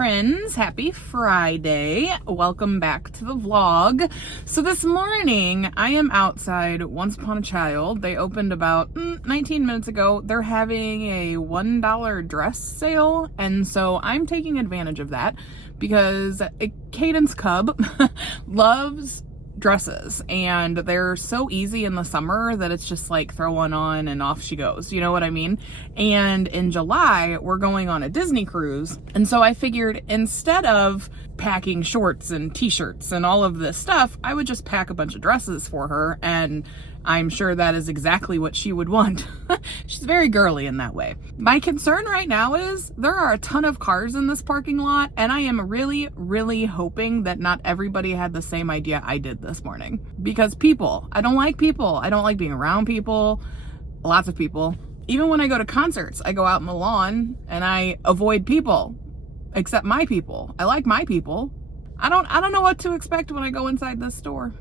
friends, happy Friday. Welcome back to the vlog. So this morning I am outside Once Upon a Child. They opened about 19 minutes ago. They're having a $1 dress sale, and so I'm taking advantage of that because Cadence Cub loves dresses, and they're so easy in the summer that it's just like throw one on and off she goes, you know what I mean? And in July we're going on a Disney cruise, and so I figured instead of packing shorts and t-shirts and all of this stuff, I would just pack a bunch of dresses for her, and I'm sure that is exactly what she would want. She's very girly in that way. My concern right now is there are a ton of cars in this parking lot, and I am really hoping that not everybody had the same idea I did this morning. Because people, I don't like people. I don't like being around people, lots of people. Even when I go to concerts, I go out in the lawn and I avoid people, except my people. I like my people. I don't know what to expect when I go inside this store.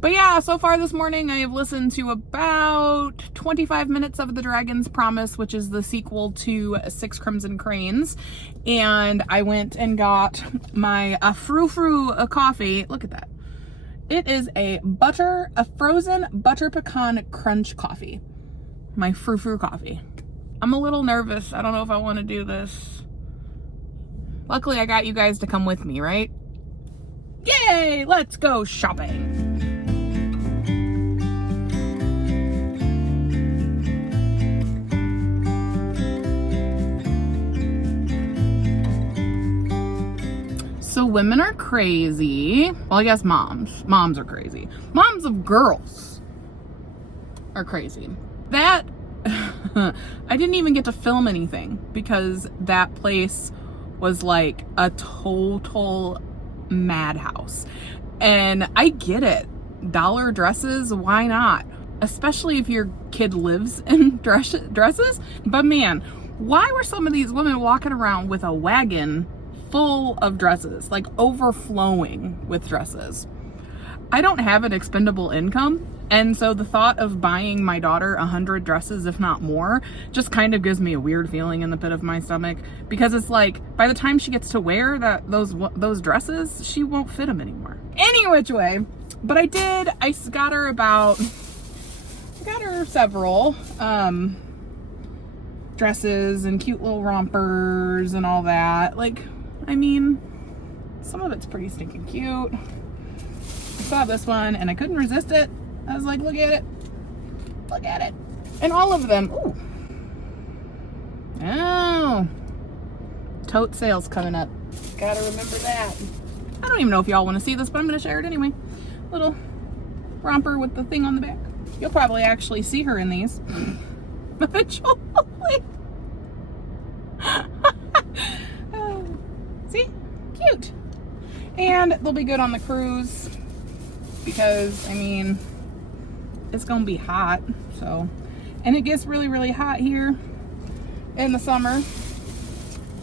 But yeah, so far this morning I have listened to about 25 minutes of The Dragon's Promise, which is the sequel to Six Crimson Cranes. And I went and got my frou-frou coffee. Look at that. It is a frozen butter pecan crunch coffee. My frou-frou coffee. I'm a little nervous. I don't know if I want to do this. Luckily I got you guys to come with me, right? Yay! Let's go shopping. So women are crazy. Well, I guess moms are crazy. Moms of girls are crazy. That, I didn't even get to film anything because that place was like a total madhouse. And I get it. Dollar dresses, why not? Especially if your kid lives in dresses. But man, why were some of these women walking around with a wagon full of dresses, like overflowing with dresses? I don't have an expendable income, and so the thought of buying my daughter 100 dresses, if not more, just kind of gives me a weird feeling in the pit of my stomach, because it's like by the time she gets to wear those dresses, she won't fit them anymore. Any which way, but I got her several dresses and cute little rompers and all that. Like, I mean, some of it's pretty stinking cute. I saw this one and I couldn't resist it. I was like, look at it. Look at it. And all of them. Ooh. Oh. Tote sales coming up. Gotta remember that. I don't even know if y'all want to see this, but I'm going to share it anyway. Little romper with the thing on the back. You'll probably actually see her in these. Eventually. See? Cute. And they'll be good on the cruise because, I mean, it's gonna be hot. So, and it gets really hot here in the summer,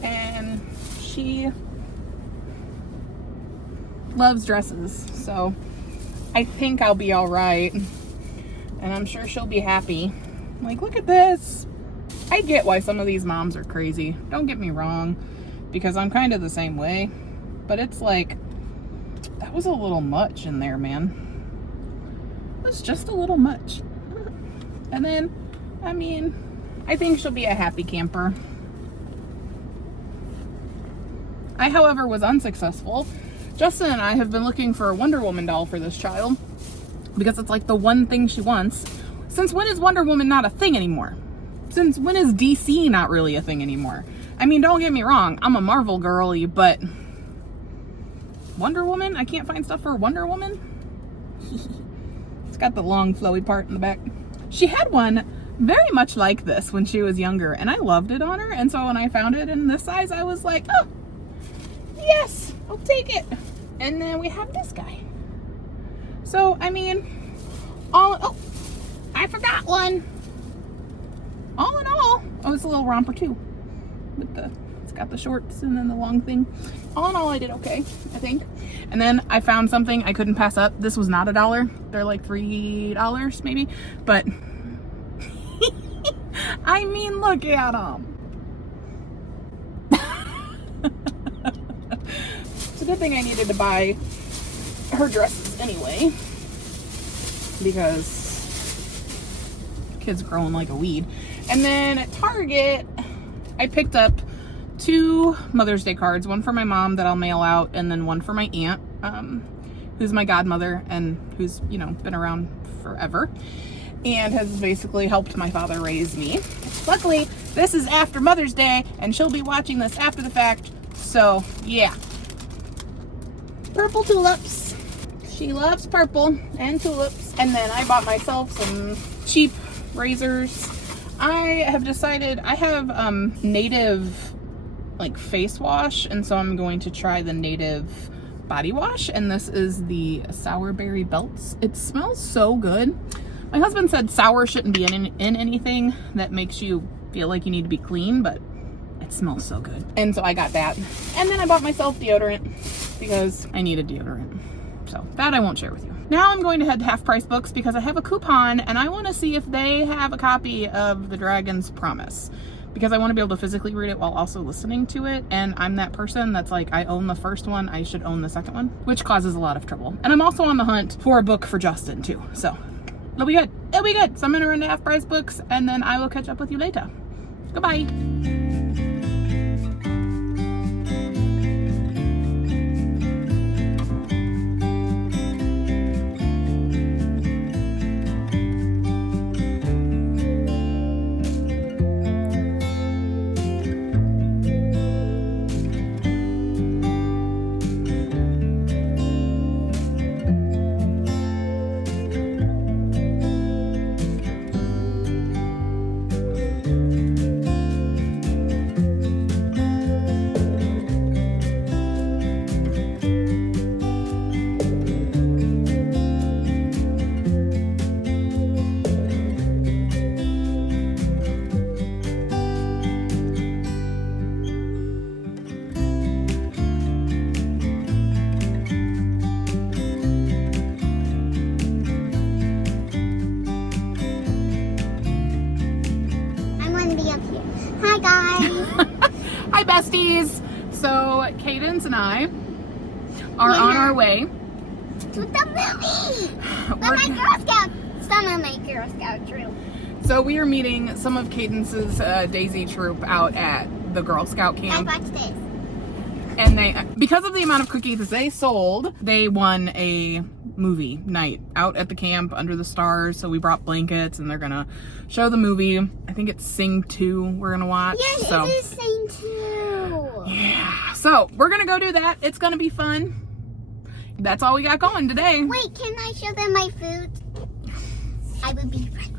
and she loves dresses, so I think I'll be all right, and I'm sure she'll be happy. Like, look at this. I get why some of these moms are crazy, don't get me wrong, because I'm kind of the same way, but it's like, that was a little much in there, man. It was just a little much. And then, I mean, I think she'll be a happy camper. I, however, was unsuccessful. Justin and I have been looking for a Wonder Woman doll for this child because it's like the one thing she wants. Since when is Wonder Woman not a thing anymore? Since when is DC not really a thing anymore? I mean, don't get me wrong, I'm a Marvel girly, but Wonder Woman? I can't find stuff for Wonder Woman? It's got the long flowy part in the back. She had one very much like this when she was younger, and I loved it on her, and so when I found it in this size, I was like, oh, yes, I'll take it. And then we have this guy. So, I mean, oh, I forgot one. All in all, oh, it's a little romper too. It's got the shorts and then the long thing. All in all, I did okay, I think. And then I found something I couldn't pass up. This was not $1. They're like $3 maybe, but I mean, look at them. a good thing I needed to buy her dresses anyway, because kid's growing like a weed. And then at Target, I picked up 2 Mother's Day cards, one for my mom that I'll mail out, and then one for my aunt, who's my godmother and who's, you know, been around forever and has basically helped my father raise me. Luckily, this is after Mother's Day and she'll be watching this after the fact, so yeah. Purple tulips. She loves purple and tulips. And then I bought myself some cheap razors. I have decided I have native like face wash, and so I'm going to try the native body wash, and this is the sour berry belts. It smells so good. My husband said sour shouldn't be in anything that makes you feel like you need to be clean, but it smells so good. And so I got that. And then I bought myself deodorant because I needed deodorant. So that I won't share with you. Now I'm going to head to Half Price Books because I have a coupon and I want to see if they have a copy of The Dragon's Promise, because I want to be able to physically read it while also listening to it. And I'm that person that's like, I own the first one, I should own the second one, which causes a lot of trouble. And I'm also on the hunt for a book for Justin too. So it'll be good. It'll be good. So I'm going to run to Half Price Books and then I will catch up with you later. Goodbye. Hi besties! So Cadence and I are on our way to the movie! Some of my Girl Scout troop. So we are meeting some of Cadence's Daisy troop out at the Girl Scout camp. Guys, watch this. And they, because of the amount of cookies they sold, they won a movie night out at the camp under the stars. So we brought blankets and they're gonna show the movie. I think it's Sing 2 we're gonna watch. Yeah, so. it is Sing 2. Yeah, so we're gonna go do that. It's gonna be fun. That's all we got going today. Wait, can I show them my food? I would be right.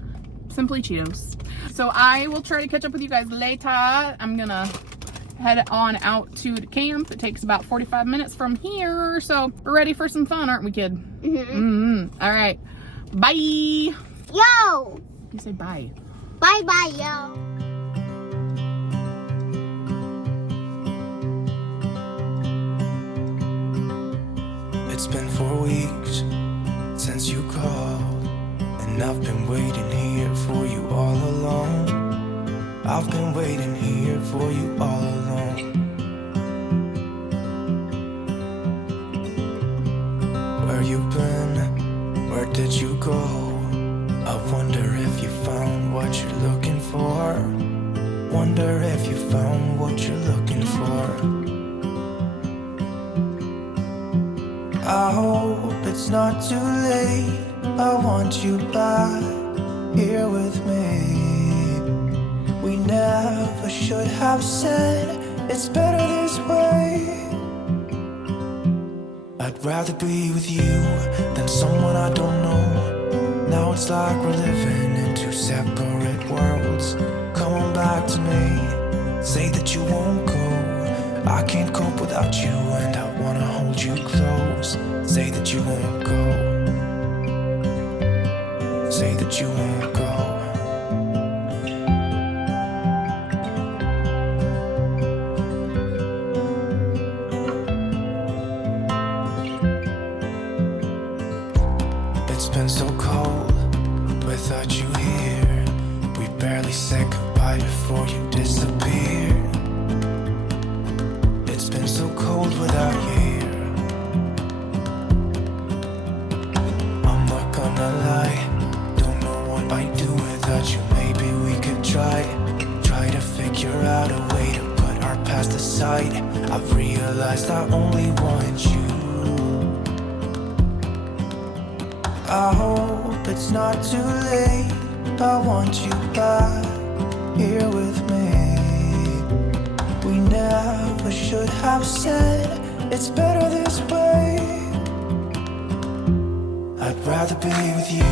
Simply Cheetos. So I will try to catch up with you guys later. I'm gonna head on out to the camp. It takes about 45 minutes from here. So we're ready for some fun, aren't we, kid? Mm-hmm. All right. Bye. Yo. You say bye. Bye-bye, yo. It's been 4 weeks since you called, and I've been waiting here for you all along. I've been waiting here for you all along. Where you been? Where did you go? I wonder if you found what you're looking for. Wonder if you found what you're looking for. I hope it's not too late. I want you back here with me. We never should have said it's better this way. I'd rather be with you than someone I don't know. Now it's like we're living in 2 separate worlds. Come on back to me. Say that you won't go. I can't cope without you, and I wanna hold you close. Say that you won't go. Say that you won't go. It's been so cold without you here. We barely said goodbye before you disappeared. It's been so cold without you here. about you, maybe we could try to figure out a way to put our past aside. I've realized I only want you. I hope it's not too late. I want you back here with me. We never should have said it's better this way. I'd rather be with you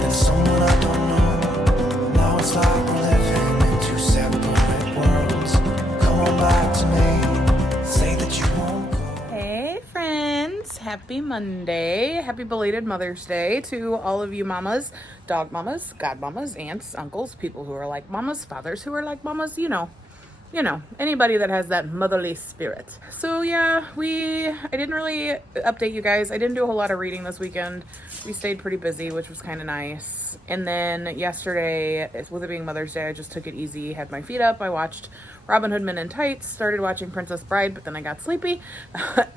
than someone I don't know. Now it's like we're living in two separate worlds. Come on back to me, say that you won't go. Hey friends, happy Monday. Happy belated Mother's Day to all of you mamas, dog mamas, god mamas, aunts, uncles, people who are like mamas, fathers who are like mamas, you know, anybody that has that motherly spirit. So yeah, I didn't really update you guys. I didn't do a whole lot of reading this weekend. We stayed pretty busy, which was kind of nice. And then yesterday, with it being Mother's Day, I just took it easy, had my feet up. I watched Robin Hood Men in Tights, started watching Princess Bride, but then I got sleepy.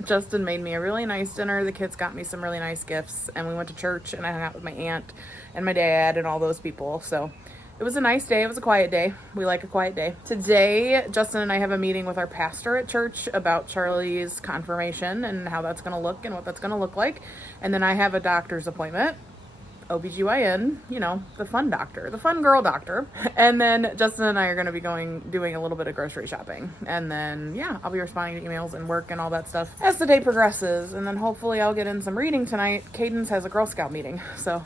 Justin made me a really nice dinner. The kids got me some really nice gifts, and we went to church, and I hung out with my aunt and my dad and all those people. So it was a nice day. It was a quiet day. We like a quiet day. Today, Justin and I have a meeting with our pastor at church about Charlie's confirmation and how that's going to look and what that's going to look like. And then I have a doctor's appointment, OBGYN, the fun doctor, the fun girl doctor. And then Justin and I are going to be doing a little bit of grocery shopping. And then, yeah, I'll be responding to emails and work and all that stuff as the day progresses. And then hopefully I'll get in some reading tonight. Cadence has a Girl Scout meeting, so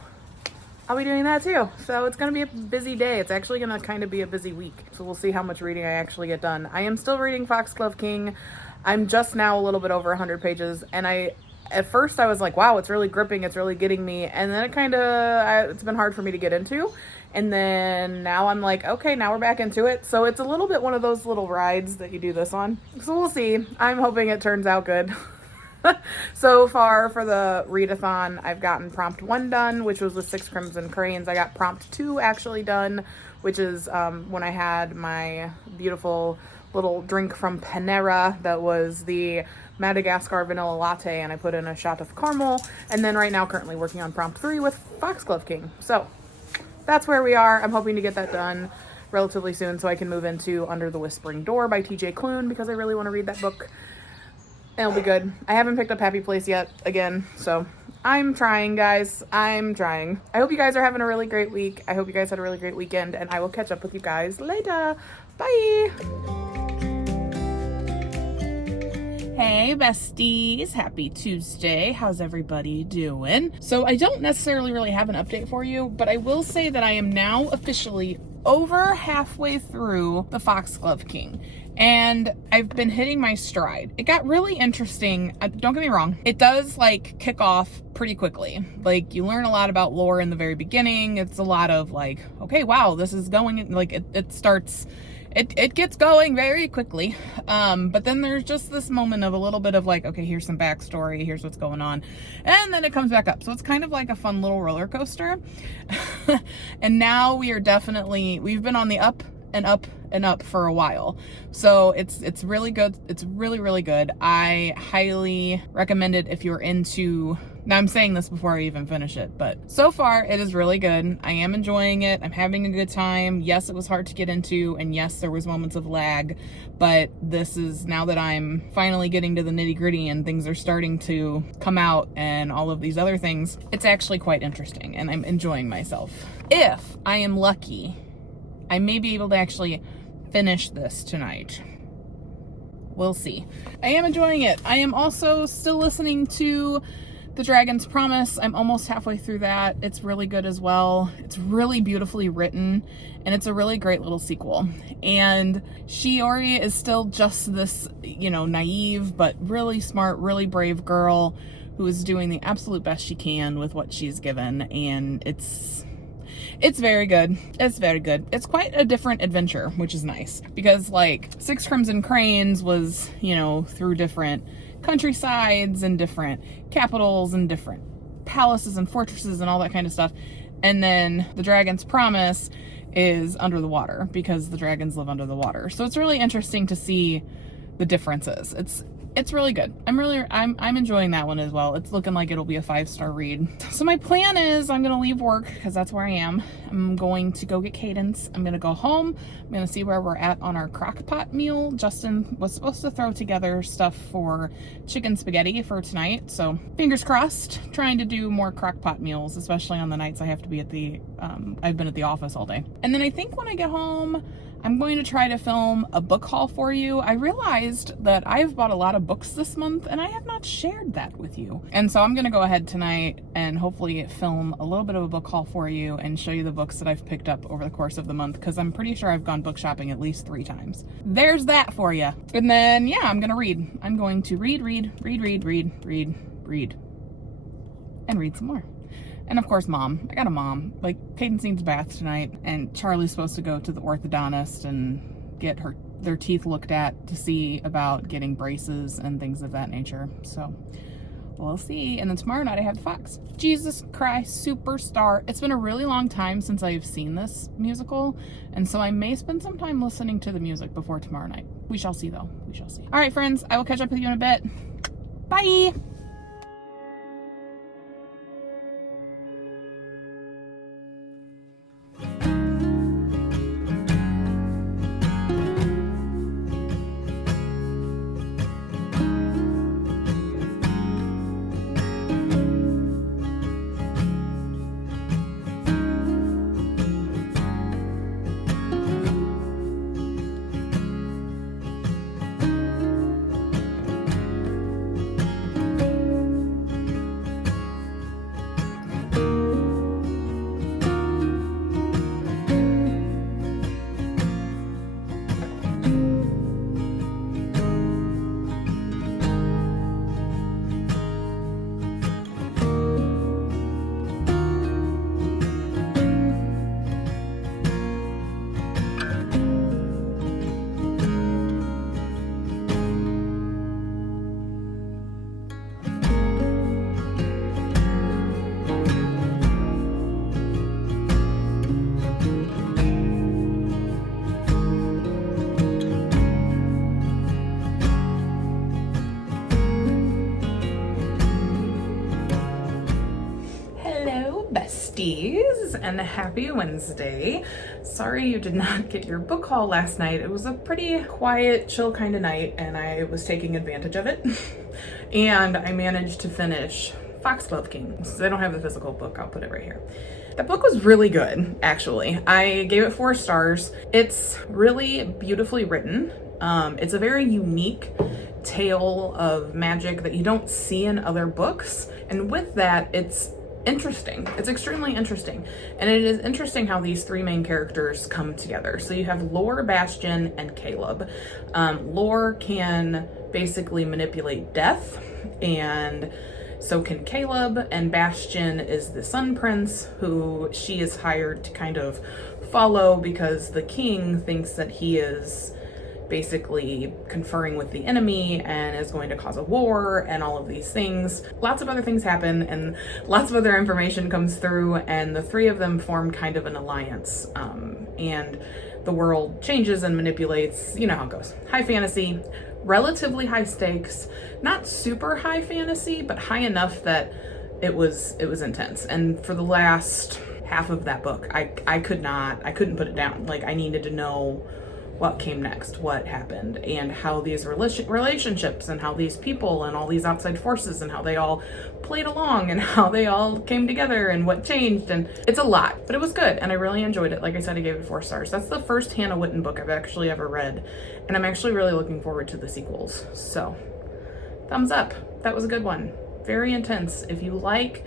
I'll be doing that too. So it's going to be a busy day. It's actually going to kind of be a busy week. So we'll see how much reading I actually get done. I am still reading Foxglove King. I'm just now a little bit over 100 pages. And at first I was like, wow, it's really gripping. It's really getting me. And then it's been hard for me to get into. And then now I'm like, okay, now we're back into it. So it's a little bit one of those little rides that you do this on. So we'll see. I'm hoping it turns out good. So far for the readathon, I've gotten prompt 1 done, which was with 6 Crimson Cranes. I got prompt 2 actually done, which is when I had my beautiful little drink from Panera that was the Madagascar vanilla latte, and I put in a shot of caramel. And then right now currently working on prompt 3 with Foxglove King. So that's where we are. I'm hoping to get that done relatively soon so I can move into Under the Whispering Door by TJ Klune, because I really want to read that book. It'll be good. I haven't picked up Happy Place yet again, so I'm trying, guys. I'm trying. I hope you guys are having a really great week. I hope you guys had a really great weekend, and I will catch up with you guys later. Bye. Hey besties, happy Tuesday. How's everybody doing? So I don't necessarily really have an update for you, but I will say that I am now officially over halfway through the Foxglove King. And I've been hitting my stride. It got really interesting. Don't get me wrong. It does kick off pretty quickly. You learn a lot about lore in the very beginning. It's a lot of okay, wow, this is going, it gets going very quickly. But then there's just this moment of a little bit of okay, here's some backstory. Here's what's going on. And then it comes back up. So it's kind of like a fun little roller coaster. And now we've been on the up and up and up for a while. So it's really good. It's really, really good. I highly recommend it if you're into, now I'm saying this before I even finish it, but so far it is really good. I am enjoying it. I'm having a good time. Yes, it was hard to get into, and yes, there was moments of lag, but this is, now that I'm finally getting to the nitty-gritty and things are starting to come out and all of these other things, it's actually quite interesting and I'm enjoying myself. If I am lucky, I may be able to actually finish this tonight. We'll see. I am enjoying it. I am also still listening to The Dragon's Promise. I'm almost halfway through that. It's really good as well. It's really beautifully written, and it's a really great little sequel. And Shiori is still just this, naive, but really smart, really brave girl who is doing the absolute best she can with what she's given, and it's very good. It's very good. It's quite a different adventure, which is nice, because 6 Crimson Cranes was, through different countrysides and different capitals and different palaces and fortresses and all that kind of stuff. And then The Dragon's Promise is under the water, because the dragons live under the water. So it's really interesting to see the differences. it's really good. I'm enjoying that one as well. It's looking like it'll be a 5-star read. So my plan is I'm gonna leave work because that's where I am. I'm going to go get Cadence. I'm gonna go home. I'm gonna see where we're at on our crock pot meal. Justin was supposed to throw together stuff for chicken spaghetti for tonight. So fingers crossed, trying to do more crock pot meals, especially on the nights I have to be at the, I've been at the office all day. And then I think when I get home, I'm going to try to film a book haul for you. I realized that I've bought a lot of books this month and I have not shared that with you. And so I'm going to go ahead tonight and hopefully film a little bit of a book haul for you and show you the books that I've picked up over the course of the month, because I'm pretty sure I've gone book shopping at least 3 times. There's that for you. And then, yeah, I'm going to read. I'm going to read, and read some more. And of course, mom. I got a mom. Like, Cadence needs a bath tonight, and Charlie's supposed to go to the orthodontist and get their teeth looked at to see about getting braces and things of that nature. So we'll see. And then tomorrow night I have the Fox. Jesus Christ Superstar. It's been a really long time since I've seen this musical, and so I may spend some time listening to the music before tomorrow night. We shall see, though. We shall see. All right, friends. I will catch up with you in a bit. Bye. And happy Wednesday. Sorry you did not get your book haul last night. It was a pretty quiet, chill kind of night, and I was taking advantage of it. And I managed to finish Foxglove King. So I don't have the physical book, I'll put it right here. That book was really good, actually. I gave it 4 stars. It's really beautifully written. It's a very unique tale of magic that you don't see in other books. And with that, it's interesting. It's extremely interesting. And it is interesting how these 3 main characters come together. So you have Lore, Bastion, and Caleb. Lore can basically manipulate death, and so can Caleb, and Bastion is the Sun Prince, who she is hired to kind of follow because the king thinks that he is basically conferring with the enemy and is going to cause a war and all of these things. Lots of other things happen and lots of other information comes through, and the 3 of them form kind of an alliance. And the world changes and manipulates, you know how it goes. High fantasy, relatively high stakes, not super high fantasy, but high enough that it was intense. And for the last half of that book, I couldn't put it down. Like, I needed to know what came next, what happened, and how these relationships and how these people and all these outside forces and how they all played along and how they all came together and what changed. And it's a lot, but it was good and I really enjoyed it. Like I said, I gave it 4 stars. That's the first Hannah Witten book I've actually ever read, and I'm actually really looking forward to the sequels. So thumbs up. That was a good one. Very intense. If you like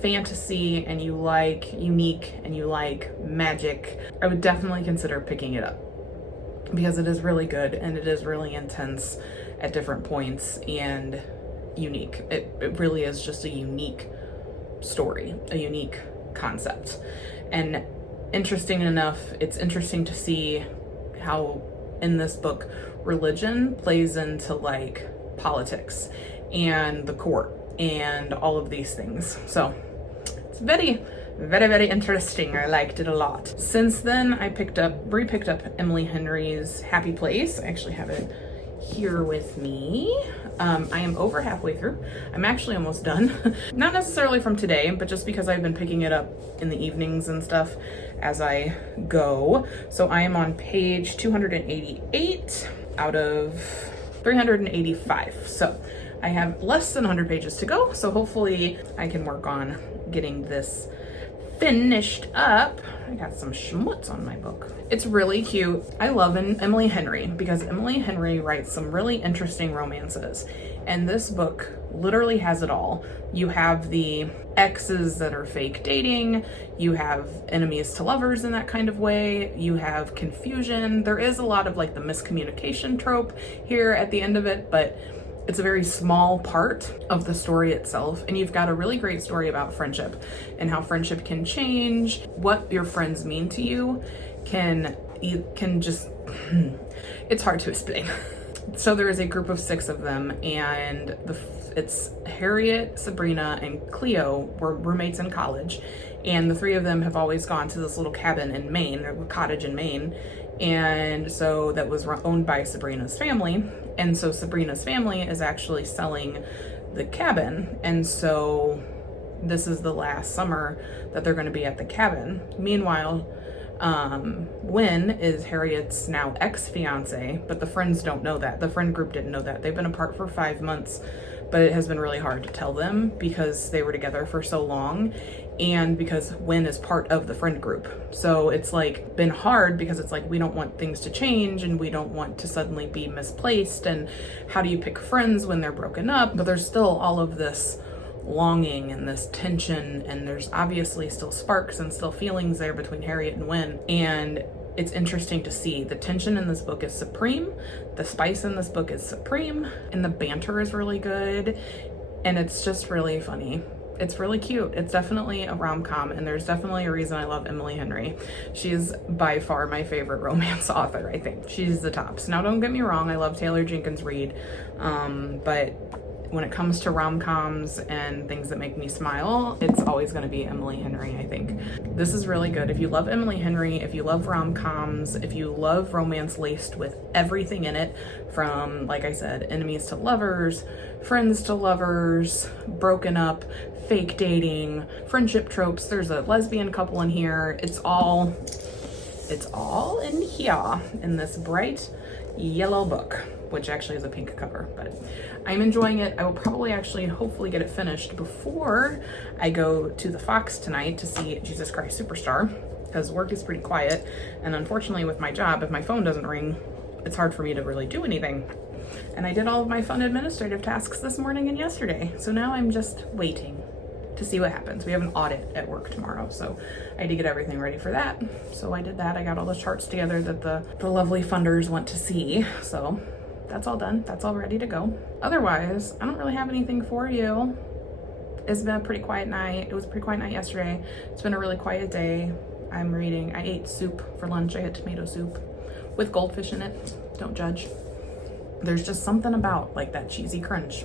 fantasy and you like unique and you like magic, I would definitely consider picking it up, because it is really good and it is really intense at different points and unique. It really is just a unique story, a unique concept. And interesting enough, it's interesting to see how in this book religion plays into like politics and the court and all of these things. So it's very, very interesting. I liked it a lot. Since then, I re-picked up Emily Henry's Happy Place. I actually have it here with me. I am over halfway through. I'm actually almost done. Not necessarily from today, but just because I've been picking it up in the evenings and stuff as I go. So I am on page 288 out of 385. So I have less than 100 pages to go. So hopefully I can work on getting this finished up. I got some schmutz on my book. It's really cute. I love Emily Henry because Emily Henry writes some really interesting romances. And this book literally has it all. You have the exes that are fake dating. You have enemies to lovers in that kind of way. You have confusion. There is a lot of like the miscommunication trope here at the end of it, but it's a very small part of the story itself. And you've got a really great story about friendship and how friendship can change. What your friends mean to you can just, it's hard to explain. So there is a group of 6 of them, and it's Harriet, Sabrina, and Cleo were roommates in college. And the 3 of them have always gone to this little cabin in Maine, or cottage in Maine. And so that was owned by Sabrina's family. And so Sabrina's family is actually selling the cabin. And so this is the last summer that they're going to be at the cabin. Meanwhile, Wynn is Harriet's now ex-fiance, but the friends don't know that. The friend group didn't know that. They've been apart for 5 months, but it has been really hard to tell them because they were together for so long. And because Wynn is part of the friend group. So it's like been hard because it's like we don't want things to change and we don't want to suddenly be misplaced, and how do you pick friends when they're broken up? But there's still all of this longing and this tension, and there's obviously still sparks and still feelings there between Harriet and Wynn. And it's interesting to see the tension in this book is supreme, the spice in this book is supreme, and the banter is really good, and it's just really funny. It's really cute. It's definitely a rom-com, and there's definitely a reason I love Emily Henry. She's by far my favorite romance author, I think. She's the tops. Now, don't get me wrong, I love Taylor Jenkins Reid, but when it comes to rom-coms and things that make me smile, it's always going to be Emily Henry, I think. This is really good. If you love Emily Henry, if you love rom-coms, if you love romance laced with everything in it, from, like I said, enemies to lovers, friends to lovers, broken up, fake dating, friendship tropes, there's a lesbian couple in here. It's all in here in this bright yellow book, which actually is a pink cover, but I'm enjoying it. I will probably actually hopefully get it finished before I go to the Fox tonight to see Jesus Christ Superstar, because work is pretty quiet, and unfortunately with my job, if my phone doesn't ring, it's hard for me to really do anything. And I did all of my fun administrative tasks this morning and yesterday, so now I'm just waiting to see what happens. We have an audit at work tomorrow, so I had to get everything ready for that. So I did that. I got all the charts together that the lovely funders want to see. So that's all done. That's all ready to go. Otherwise, I don't really have anything for you. It's been a pretty quiet night. It was a pretty quiet night yesterday. It's been a really quiet day. I'm reading. I ate soup for lunch. I had tomato soup with goldfish in it. Don't judge. There's just something about like that cheesy crunch.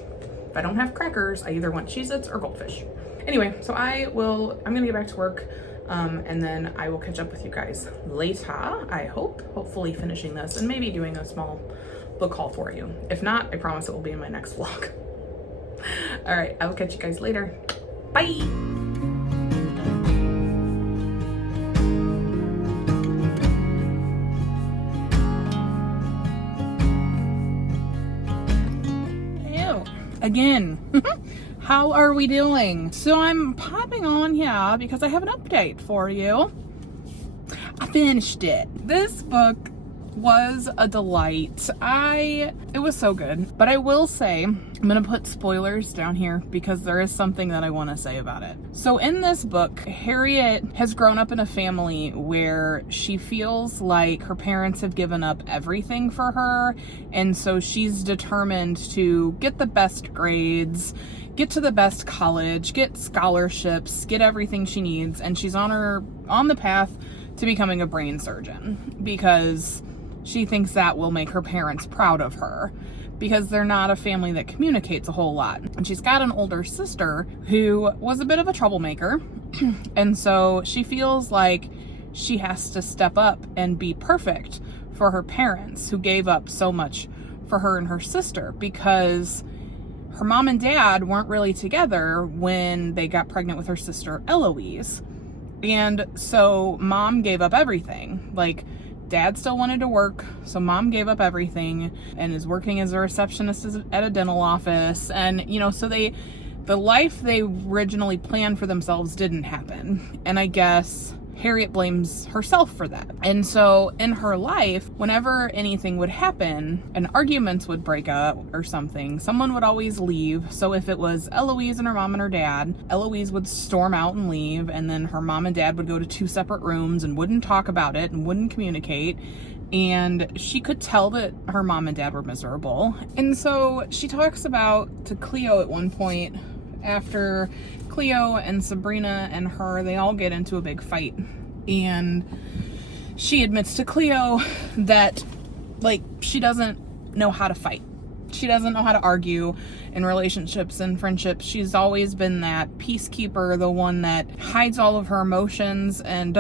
If I don't have crackers, I either want Cheez-Its or goldfish. Anyway, so I'm gonna get back to work, and then I will catch up with you guys later, I hope. Hopefully finishing this and maybe doing a small book haul for you. If not, I promise it will be in my next vlog. All right, I will catch you guys later. Bye. Again. How are we doing? So I'm popping on here because I have an update for you. I finished it. This book was a delight. It was so good. But I will say, I'm gonna put spoilers down here because there is something that I want to say about it. So in this book, Harriet has grown up in a family where she feels like her parents have given up everything for her, and so she's determined to get the best grades, get to the best college, get scholarships, get everything she needs, and she's on the path to becoming a brain surgeon because she thinks that will make her parents proud of her, because they're not a family that communicates a whole lot. And she's got an older sister who was a bit of a troublemaker, and so she feels like she has to step up and be perfect for her parents who gave up so much for her and her sister, because her mom and dad weren't really together when they got pregnant with her sister Eloise. And so mom gave up everything. Like, dad still wanted to work, so mom gave up everything and is working as a receptionist at a dental office. And, you know, so the life they originally planned for themselves didn't happen. And I guess Harriet blames herself for that. And so in her life, whenever anything would happen, and arguments would break up or something, someone would always leave. So if it was Eloise and her mom and her dad, Eloise would storm out and leave, and then her mom and dad would go to 2 separate rooms and wouldn't talk about it and wouldn't communicate. And she could tell that her mom and dad were miserable. And so she talks about to Cleo at one point, after Cleo and Sabrina and her, they all get into a big fight. And she admits to Cleo that, like, she doesn't know how to fight. She doesn't know how to argue in relationships and friendships. She's always been that peacekeeper, the one that hides all of her emotions and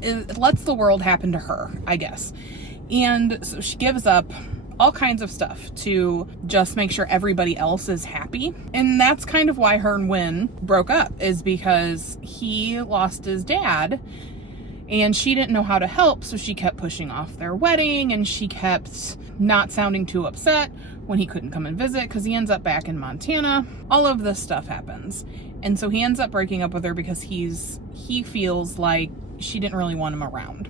it lets the world happen to her, I guess. And so she gives up all kinds of stuff to just make sure everybody else is happy. And that's kind of why her and Win broke up, is because he lost his dad and she didn't know how to help, so she kept pushing off their wedding, and she kept not sounding too upset when he couldn't come and visit because he ends up back in Montana. All of this stuff happens. And so he ends up breaking up with her because he feels like she didn't really want him around.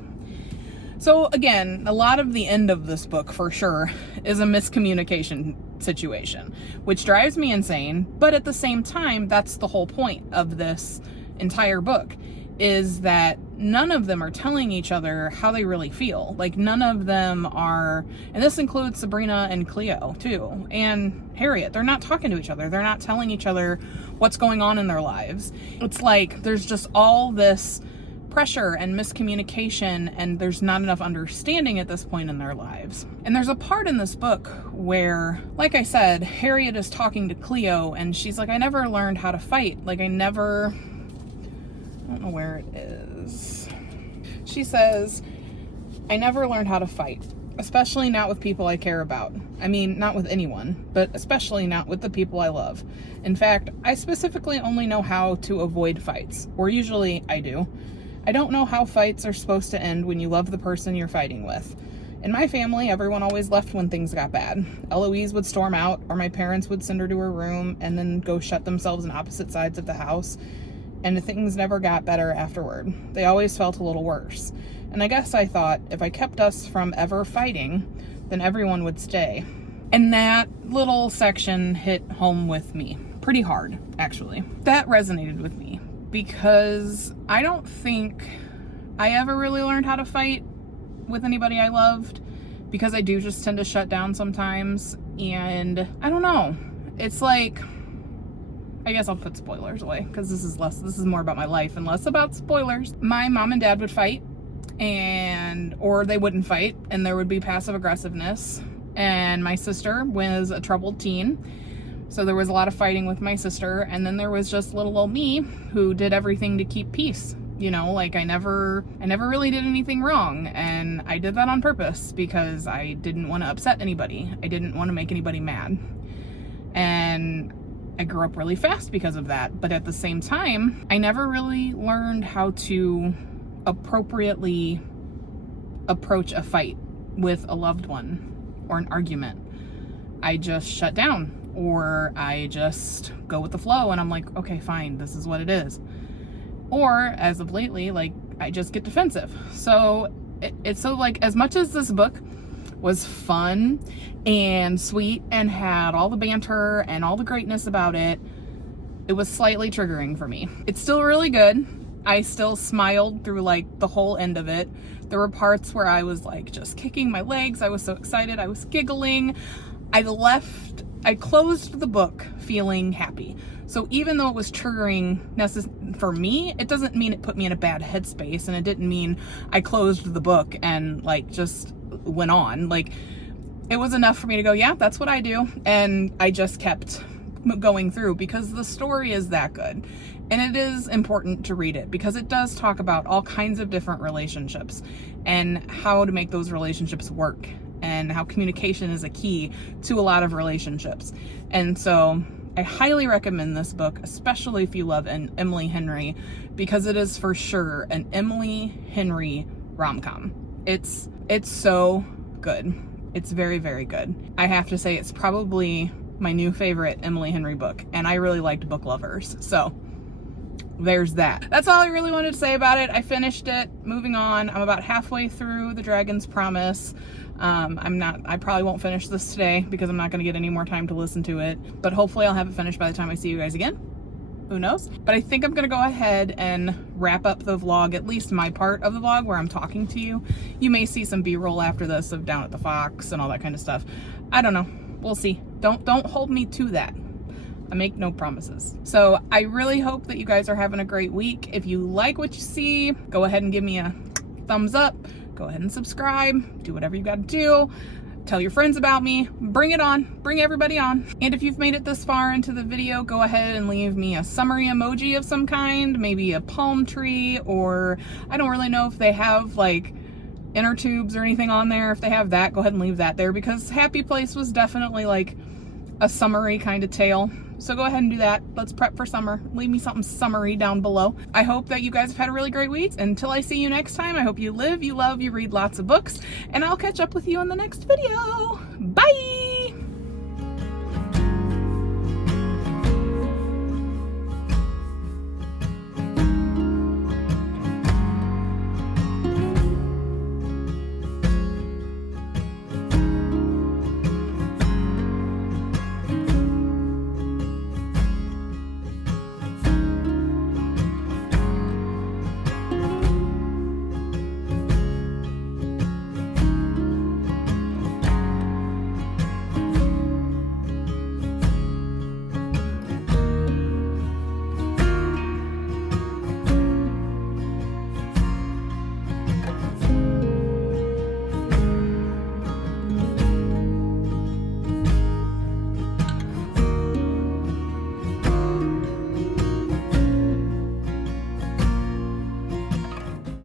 So again, a lot of the end of this book, for sure, is a miscommunication situation, which drives me insane. But at the same time, that's the whole point of this entire book, is that none of them are telling each other how they really feel. Like, none of them are, and this includes Sabrina and Cleo too, and Harriet. They're not talking to each other. They're not telling each other what's going on in their lives. It's like there's just all this pressure and miscommunication, and there's not enough understanding at this point in their lives. And there's a part in this book where, like I said, Harriet is talking to Cleo, and she's like, I never learned how to fight. Like, I don't know where it is. She says, I never learned how to fight, especially not with people I care about. I mean, not with anyone, but especially not with the people I love. In fact, I specifically only know how to avoid fights, or usually I do. I don't know how fights are supposed to end when you love the person you're fighting with. In my family, everyone always left when things got bad. Eloise would storm out, or my parents would send her to her room and then go shut themselves on opposite sides of the house. And things never got better afterward. They always felt a little worse. And I guess I thought if I kept us from ever fighting, then everyone would stay. And that little section hit home with me pretty hard, actually. That resonated with me, because I don't think I ever really learned how to fight with anybody I loved, because I do just tend to shut down sometimes. And I don't know. It's like, I guess I'll put spoilers away, because this is more about my life and less about spoilers. My mom and dad would fight, or they wouldn't fight, and there would be passive aggressiveness. And my sister was a troubled teen, so there was a lot of fighting with my sister. And then there was just little old me, who did everything to keep peace. You know, like, I never really did anything wrong, and I did that on purpose because I didn't want to upset anybody. I didn't want to make anybody mad. And I grew up really fast because of that. But at the same time, I never really learned how to appropriately approach a fight with a loved one or an argument. I just shut down, or I just go with the flow, and I'm like, okay, fine, this is what it is. Or, as of lately, like, I just get defensive. So it's so, like, as much as this book was fun and sweet and had all the banter and all the greatness about it, it was slightly triggering for me. It's still really good. I still smiled through, like, the whole end of it. There were parts where I was, like, just kicking my legs. I was so excited. I was giggling. I closed the book feeling happy. So even though it was triggering for me, it doesn't mean it put me in a bad headspace, and it didn't mean I closed the book and, like, just went on. Like, it was enough for me to go, yeah, that's what I do. And I just kept going through, because the story is that good. And it is important to read it, because it does talk about all kinds of different relationships and how to make those relationships work. and how communication is a key to a lot of relationships. And so I highly recommend this book, especially if you love Emily Henry, because it is for sure an Emily Henry rom-com. It's so good. It's very, very good. I have to say it's probably my new favorite Emily Henry book, and I really liked Book Lovers. So there's that. That's all I really wanted to say about it. I finished it. Moving on. I'm about halfway through The Dragon's Promise. I probably won't finish this today because I'm not going to get any more time to listen to it, but hopefully I'll have it finished by the time I see you guys again. Who knows? But I think I'm going to go ahead and wrap up the vlog, at least my part of the vlog where I'm talking to you. You may see some B-roll after this of down at the Fox and all that kind of stuff. I don't know. We'll see. Don't hold me to that. I make no promises. So I really hope that you guys are having a great week. If you like what you see, go ahead and give me a thumbs up. Go ahead and subscribe. Do whatever you got to do. Tell your friends about me. Bring it on. Bring everybody on. And if you've made it this far into the video, go ahead and leave me a summary emoji of some kind. Maybe a palm tree, or I don't really know if they have like inner tubes or anything on there. If they have that, go ahead and leave that there, because Happy Place was definitely like a summery kind of tale. So go ahead and do that. Let's prep for summer. Leave me something summery down below. I hope that you guys have had a really great week. Until I see you next time, I hope you live, you love, you read lots of books, and I'll catch up with you in the next video. Bye!